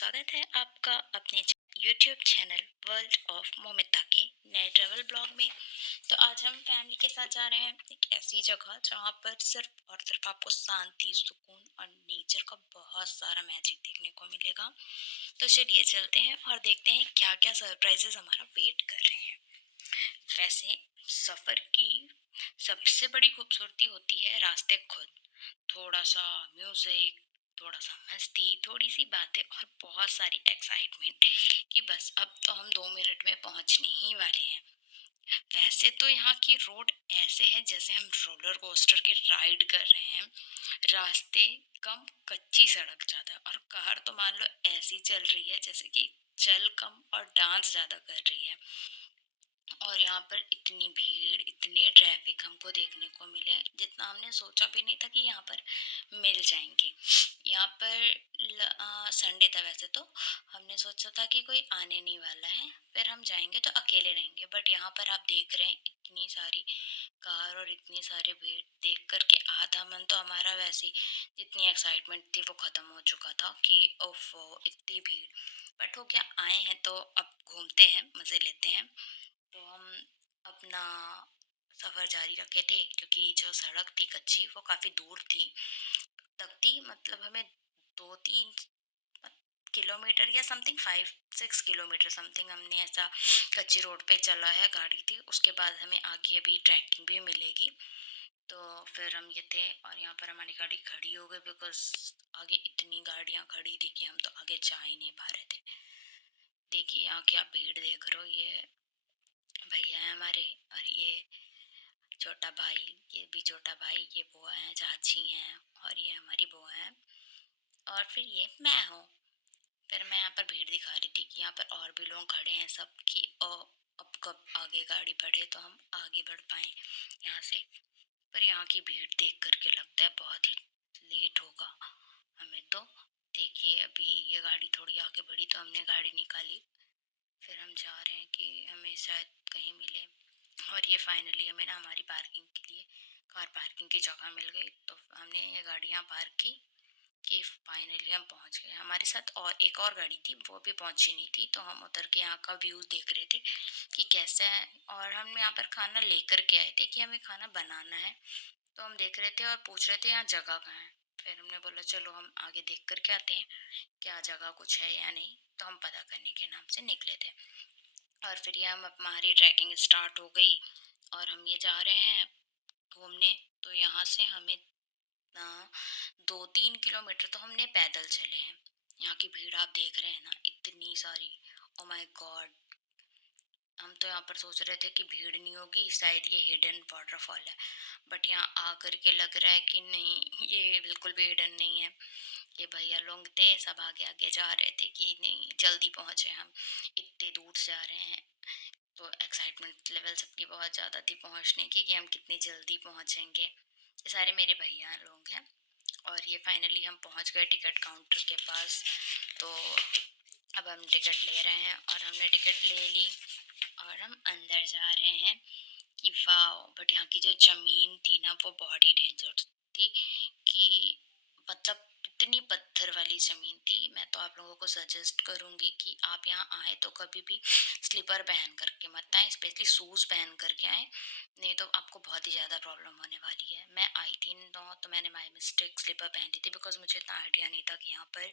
स्वागत है आपका अपने YouTube channel world of Momita के नए ट्रैवल ब्लॉग में। तो आज हम फैमिली के साथ जा रहे हैं एक ऐसी जगह जहाँ पर सिर्फ और सिर्फ आपको शांति, सुकून और नेचर का बहुत सारा मैजिक देखने को मिलेगा। तो चलिए चलते हैं और देखते हैं क्या क्या सरप्राइजेस हमारा वेट कर रहे हैं। वैसे सफ़र की सबसे बड़ी खूबसूरती होती है रास्ते खुद। थोड़ा सा म्यूजिक, थोड़ा सा मस्ती, थोड़ी सी बातें और बहुत सारी एक्साइटमेंट कि बस अब तो हम 2 मिनट में पहुंचने ही वाले हैं। वैसे तो यहाँ की रोड ऐसे है जैसे हम रोलर कोस्टर की राइड कर रहे हैं। रास्ते कम, कच्ची सड़क ज्यादा और कार तो मान लो ऐसी चल रही है जैसे कि चल कम और डांस ज्यादा कर रही है। और यहाँ पर इतनी भीड़, इतने ट्रैफिक हमको देखने को मिले जितना हमने सोचा भी नहीं था कि यहाँ पर मिल जाएंगे। यहाँ पर संडे था वैसे तो हमने सोचा था कि कोई आने नहीं वाला है, फिर हम जाएंगे तो अकेले रहेंगे। बट यहाँ पर आप देख रहे हैं इतनी सारी कार और इतनी सारी भीड़ देख कर के आधा मन तो हमारा वैसे ही, जितनी एक्साइटमेंट थी वो ख़त्म हो चुका था कि ओफो इतनी भीड़। बट हो गया, आए हैं तो अब घूमते हैं, मज़े लेते हैं। तो हम अपना सफ़र जारी रखे थे क्योंकि जो सड़क थी कच्ची वो काफ़ी दूर थी, तक थी मतलब हमें 2-3 किलोमीटर या समथिंग 5-6 किलोमीटर समथिंग हमने ऐसा कच्ची रोड पे चला है, गाड़ी थी। उसके बाद हमें आगे अभी ट्रैकिंग भी मिलेगी। तो फिर हम ये थे और यहाँ पर हमारी गाड़ी खड़ी हो गई बिकॉज आगे इतनी गाड़ियाँ खड़ी थी कि हम तो आगे जा ही नहीं पा रहे थे। देखिए यहाँ की आप भीड़ देख रहे हो, ये भैया है हमारे और ये छोटा भाई, ये भी छोटा भाई, ये बुआ है, चाची हैं और ये हमारी बुआ है और फिर ये मैं हूँ। फिर मैं यहाँ पर भीड़ दिखा रही थी कि यहाँ पर और भी लोग खड़े हैं सब कि अब कब आगे गाड़ी बढ़े तो हम आगे बढ़ पाएँ यहाँ से। पर यहाँ की भीड़ देख करके लगता है बहुत ही लेट होगा हमें तो। देखिए अभी ये गाड़ी थोड़ी आगे बढ़ी तो हमने गाड़ी निकाली, फिर हम जा रहे हैं कि हमें शायद कहीं मिले। और ये फाइनली हमें ना हमारी पार्किंग के लिए कार पार्किंग की जगह मिल गई। तो हमने ये गाड़ियाँ पार्क की कि फाइनली हम पहुंच गए। हमारे साथ और एक और गाड़ी थी, वो भी पहुंची नहीं थी, तो हम उतर के यहाँ का व्यू देख रहे थे कि कैसा है। और हम यहाँ पर खाना लेकर के आए थे कि हमें खाना बनाना है। तो हम देख रहे थे और पूछ रहे थे यहाँ जगह कहाँ है। फिर हमने बोला चलो हम आगे देख कर के आते हैं क्या जगह कुछ है या नहीं। तो हम पता करने के नाम से निकले थे और फिर ये हम हमारी ट्रैकिंग स्टार्ट हो गई और हम ये जा रहे हैं घूमने। तो यहाँ से हमें ना 2-3 किलोमीटर तो हमने पैदल चले हैं। यहाँ की भीड़ आप देख रहे हैं ना, इतनी सारी। ओ माय गॉड, हम तो यहाँ पर सोच रहे थे कि भीड़ नहीं होगी, शायद ये हिडन वाटरफॉल है। बट यहाँ आकर के लग रहा है कि नहीं, ये बिल्कुल भी हिडन नहीं है। ये भैया लोग थे सब आगे आगे जा रहे थे कि नहीं जल्दी पहुँचे, हम इतने दूर से आ रहे हैं। तो एक्साइटमेंट लेवल सबकी बहुत ज़्यादा थी पहुँचने की कि हम कितनी जल्दी पहुँचेंगे। ये सारे मेरे भैया लोग हैं और ये फाइनली हम पहुँच गए टिकट काउंटर के पास। तो अब हम टिकट ले रहे हैं और हमने टिकट ले ली और हम अंदर जा रहे हैं कि वाह। बट यहाँ की जो ज़मीन थी ना वो बहुत ही डेंजर थी कि मतलब इतनी पत्थर वाली ज़मीन थी। मैं तो आप लोगों को सजेस्ट करूँगी कि आप यहाँ आए तो कभी भी स्लीपर पहन करके मत आए, स्पेशली शूज़ पहन करके आए, नहीं तो आपको बहुत ही ज़्यादा प्रॉब्लम होने वाली है। मैं आई थी नौ तो मैंने बाई मिस्टेक स्लीपर पहनी थी बिकॉज मुझे इतना आइडिया नहीं था कि यहाँ पर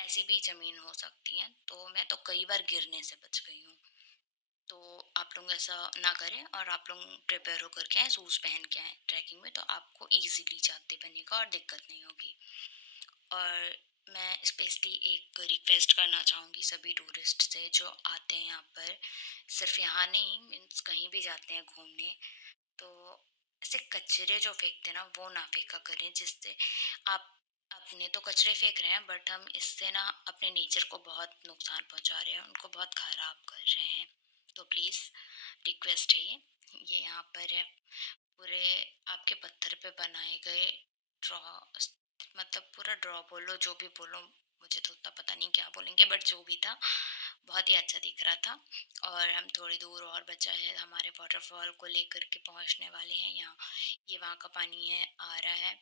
ऐसी भी ज़मीन हो सकती है। तो मैं तो कई बार गिरने से बच गई हूँ। तो आप लोग ऐसा ना करें और आप लोग प्रिपेयर होकर के आए, शूज़ पहन के आए ट्रैकिंग में, तो आपको इजीली जाते बनेगा और दिक्कत नहीं होगी। और मैं स्पेशली एक रिक्वेस्ट करना चाहूँगी सभी टूरिस्ट से जो आते हैं यहाँ पर, सिर्फ यहाँ नहीं मीन्स कहीं भी जाते हैं घूमने, तो ऐसे कचरे जो फेंकते हैं ना वो ना फेंका करें, जिससे आप अपने तो कचरे फेंक रहे हैं बट हम इससे ना अपने नेचर को बहुत नुकसान पहुंचा रहे हैं, उनको बहुत ख़राब कर रहे हैं। तो प्लीज़ रिक्वेस्ट है ये यहाँ पर है पूरे आपके पत्थर पे बनाए गए ड्रॉ, मतलब पूरा ड्रॉ बोलो जो भी बोलो, मुझे तो उतना पता नहीं क्या बोलेंगे बट जो भी था बहुत ही अच्छा दिख रहा था। और हम थोड़ी दूर और बचा है, हमारे वाटरफॉल को लेकर के पहुंचने वाले हैं। यहाँ ये वहाँ का पानी है आ रहा है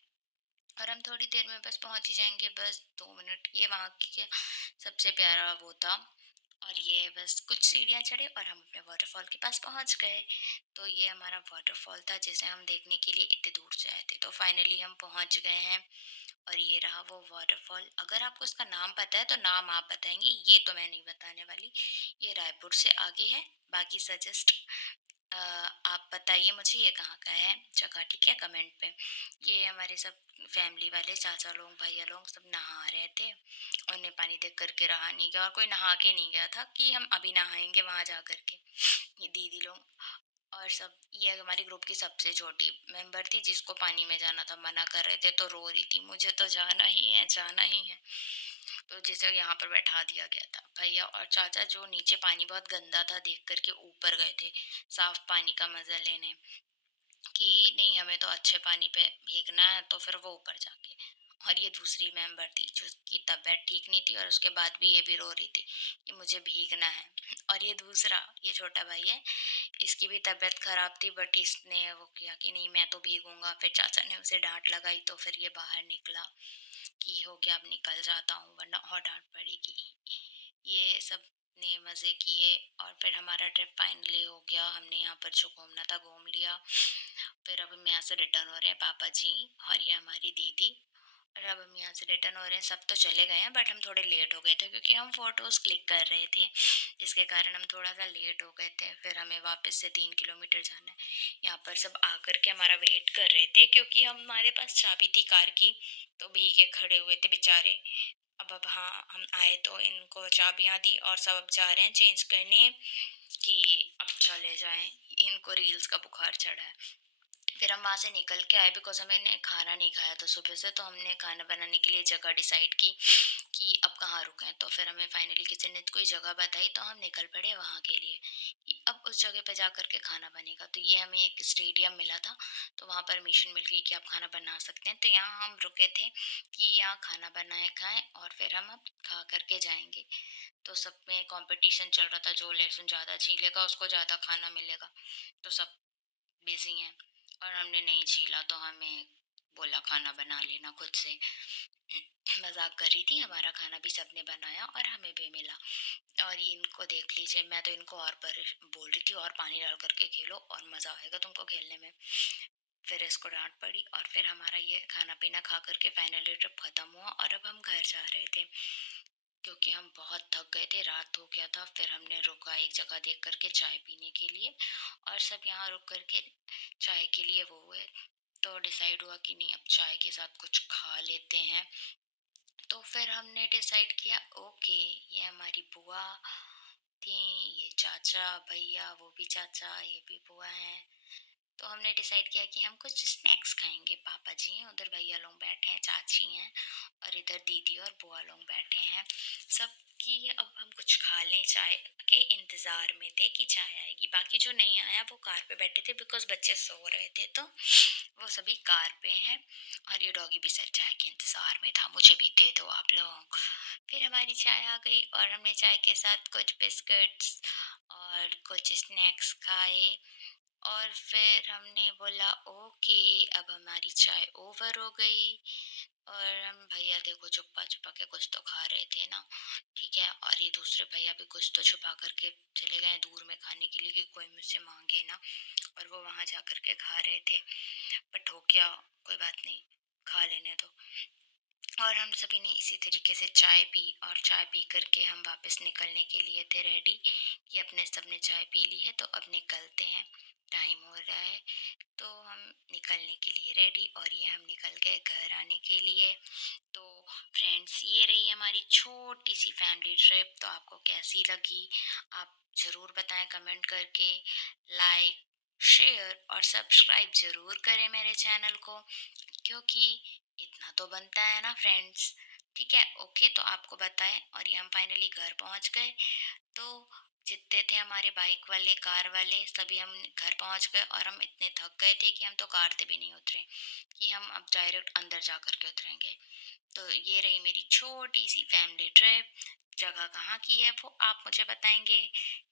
और हम थोड़ी देर में बस पहुँच ही जाएँगे, बस 2 मिनट। ये वहाँ की सबसे प्यारा वो था। और ये बस कुछ सीढ़ियाँ चढ़े और हम अपने वाटरफॉल के पास पहुँच गए। तो ये हमारा वाटरफॉल था जिसे हम देखने के लिए इतनी दूर से आए थे। तो फाइनली हम पहुँच गए हैं और ये रहा वो वाटरफॉल। अगर आपको इसका नाम पता है तो नाम आप बताएँगे, ये तो मैं नहीं बताने वाली। ये रायपुर से आगे है, बाकी सजेस्ट आप बताइए मुझे ये कहाँ का है जगह, ठीक है, कमेंट पे। ये हमारे सब फैमिली वाले चाचा लोग, भैया लोग सब नहा रहे थे। उन्हें पानी देख कर के रहा नहीं गया और कोई नहा के नहीं गया था कि हम अभी नहाएंगे वहां जा कर के। ये दीदी लोग और सब, ये हमारे ग्रुप की सबसे छोटी मेंबर थी जिसको पानी में जाना था, मना कर रहे थे तो रो रही थी, मुझे तो जाना ही है, जाना ही है। तो जिसे यहाँ पर बैठा दिया गया था। भैया और चाचा जो नीचे पानी बहुत गंदा था देख करके ऊपर गए थे साफ पानी का मजा लेने, कि नहीं हमें तो अच्छे पानी पे भीगना है, तो फिर वो ऊपर जाके। और ये दूसरी मेंबर थी जिसकी तबीयत ठीक नहीं थी और उसके बाद भी ये भी रो रही थी कि मुझे भीगना है। और ये दूसरा, ये छोटा भाई है, इसकी भी तबीयत खराब थी बट इसने वो किया कि नहीं मैं तो भीगूंगा। फिर चाचा ने उसे डांट लगाई तो फिर ये बाहर निकला कि हो गया अब निकल जाता हूँ वरना और डांट पड़ेगी। ये सब ने मज़े किए और फिर हमारा ट्रिप फाइनली हो गया। हमने यहाँ पर जो घूमना था घूम लिया। फिर अब हम यहाँ से रिटर्न हो रहे हैं, पापा जी और ये हमारी दीदी। और अब हम यहाँ से रिटर्न हो रहे हैं, सब तो चले गए हैं बट हम थोड़े लेट हो गए थे क्योंकि हम फोटोज क्लिक कर रहे थे, जिसके कारण हम थोड़ा सा लेट हो गए थे। फिर हमें वापस से 3 किलोमीटर जाना है। यहाँ पर सब आकर के हमारा वेट कर रहे थे क्योंकि हमारे पास चाबी थी कार की, तो भीगे खड़े हुए थे बेचारे। अब हाँ हम आए तो इनको चाबियां दी और सब अब जा रहे हैं चेंज करने कि अब चले जाएं, इनको रील्स का बुखार चढ़ा है। फिर हम वहाँ से निकल के आए बिकॉज हमने खाना नहीं खाया था सुबह से, तो हमने खाना बनाने के लिए जगह डिसाइड की कि अब कहाँ रुकें। तो फिर हमें फाइनली किसी ने कोई जगह बताई तो हम निकल पड़े वहाँ के लिए कि अब उस जगह पे जा कर के खाना बनेगा। तो ये हमें एक स्टेडियम मिला था, तो वहाँ परमिशन मिल गई कि आप खाना बना सकते हैं। तो यहाँ हम रुके थे कि यहाँ खाना बनाए खाएं और फिर हम अब खा करके जाएंगे। तो सब में कंपटीशन चल रहा था, जो लहसुन ज़्यादा छीलेगा उसको ज़्यादा खाना मिलेगा। तो सब बिजी हैं और हमने नहीं छीला तो हमें बोला खाना बना लेना खुद से। मजाक कर रही थी, हमारा खाना भी सबने बनाया और हमें भी मिला। और ये इनको देख लीजिए, मैं तो इनको और पर बोल रही थी और पानी डाल करके खेलो और मजा आएगा तुमको खेलने में। फिर इसको डांट पड़ी और फिर हमारा ये खाना पीना खा करके फाइनली ट्रिप खत्म हुआ और अब हम घर जा रहे थे क्योंकि हम बहुत थक गए थे, रात हो गया था। फिर हमने रुका एक जगह देख करके चाय पीने के लिए और सब यहाँ रुक करके चाय के लिए वो हुए। तो डिसाइड हुआ कि नहीं अब चाय के साथ कुछ खा लेते हैं। तो फिर हमने डिसाइड किया ओके, ये हमारी बुआ थी, ये चाचा भैया, वो भी चाचा, ये भी बुआ है। तो हमने डिसाइड किया कि हम कुछ स्नैक्स खाएंगे। पापा जी हैं उधर, भैया लोग बैठे हैं, चाची हैं और इधर दीदी और बुआ लोग बैठे हैं। सब कि अब हम कुछ खा लें, चाय के इंतजार में थे कि चाय आएगी। बाकी जो नहीं आया वो कार पे बैठे थे बिकॉज बच्चे सो रहे थे, तो वो सभी कार पे हैं। और ये डॉगी भी सर चाय के इंतजार में था, मुझे भी दे दो आप लोग। फिर हमारी चाय आ गई और हमने चाय के साथ कुछ बिस्किट्स और कुछ स्नैक्स खाए। और फिर हमने बोला ओके अब हमारी चाय ओवर हो गई। और हम भैया देखो छुपा छुपा के कुछ तो खा रहे थे ना, ठीक है, और ये दूसरे भैया भी कुछ तो छुपा करके चले गए दूर में खाने के लिए कि कोई मुझसे मांगे ना। और वो वहां जा करके खा रहे थे, बट हो गया, कोई बात नहीं, खा लेने दो। और हम सभी ने इसी तरीके से चाय पी और चाय पी करके हम वापस निकलने के लिए थे रेडी कि अपने सबने चाय पी ली है तो अब निकलते हैं, टाइम हो रहा है। तो हम निकलने के लिए रेडी और ये हम निकल गए घर आने के लिए। तो फ्रेंड्स ये रही हमारी छोटी सी फैमिली ट्रिप। तो आपको कैसी लगी आप ज़रूर बताएं कमेंट करके। लाइक शेयर और सब्सक्राइब ज़रूर करें मेरे चैनल को क्योंकि इतना तो बनता है ना फ्रेंड्स। ठीक है ओके, तो आपको बताएं और ये हम फाइनली घर पहुंच गए। तो जितने थे हमारे बाइक वाले कार वाले सभी हम घर पहुंच गए और हम इतने थक गए थे कि हम तो कार से भी नहीं उतरे कि हम अब डायरेक्ट अंदर जा करके उतरेंगे। तो ये रही मेरी छोटी सी फैमिली ट्रिप। जगह कहाँ की है वो आप मुझे बताएंगे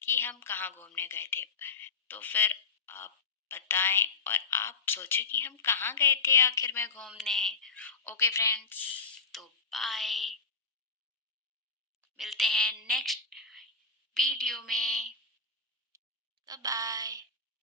कि हम कहाँ घूमने गए थे। तो फिर आप बताएं और आप सोचो कि हम कहाँ गए थे आखिर में घूमने। ओके फ्रेंड्स, तो बाय, मिलते हैं नेक्स्ट वीडियो में। Bye bye.